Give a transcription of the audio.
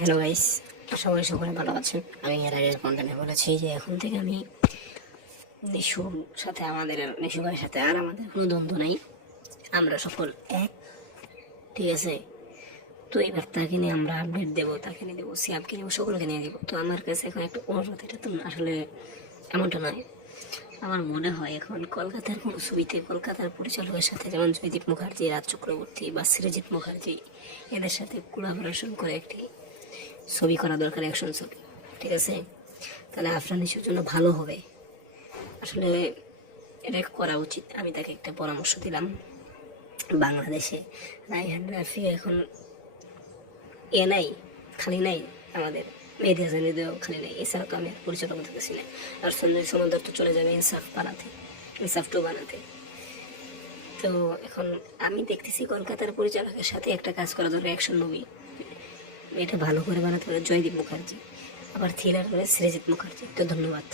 Hello guys করি সকলে ভালো আছেন। আমি এর আগের কন্টেন্টে বলেছি যে এখন থেকে আমি নিশুর সাথে আমাদের, নিশু ভাইয়ের সাথে আর আমাদের কোনো দ্বন্দ্ব নেই। আমরা সকল এক। ঠিক আছে? তো এবার তাকে নিয়ে আমরা আপডেট দেবো, তাকে নিয়ে দেবো সিয়াবকে নিয়ে সকলকে নিয়ে দেবো। তো আমার কাছে এখন একটা অনুরোধ এটা তো আসলে এমনটা নয়। আমার মনে হয় এখন কলকাতার কোনো ছবিতে, কলকাতার পরিচালকের সাথে যেমন জয়দীপ মুখার্জি, রাজ চক্রবর্তী বা সৃজিৎ মুখার্জি, এদের সাথে কোলাবোরেশন করে একটি ছবি করা দরকার অ্যাকশন ছবি, ঠিক আছে? তাহলে আফরান ইস্যুর জন্য ভালো হবে। আসলে এটা করা উচিত। আমি তাকে একটা পরামর্শ দিলাম বাংলাদেশে। রাইহান রাফি এখন এ নাই, খালি নাই আমাদের। মেহেদি হাসানিদেও খালি নাই। এছাড়া তো আমি পরিচালক দেখতেছি না। আর সঞ্জয় সমাদার তো চলে যাবে ইনসাফ বানাতে, ইনসাফ টু বানাতে। তো এখন আমি দেখতেছি কলকাতার পরিচালকের সাথে একটা কাজ করা দরকার অ্যাকশন মুভি এটা ভালো করে বানাতে পারে জয়দীপ মুখার্জি। আবার থ্রিলার করে সৃজিৎ মুখার্জি। তো ধন্যবাদ।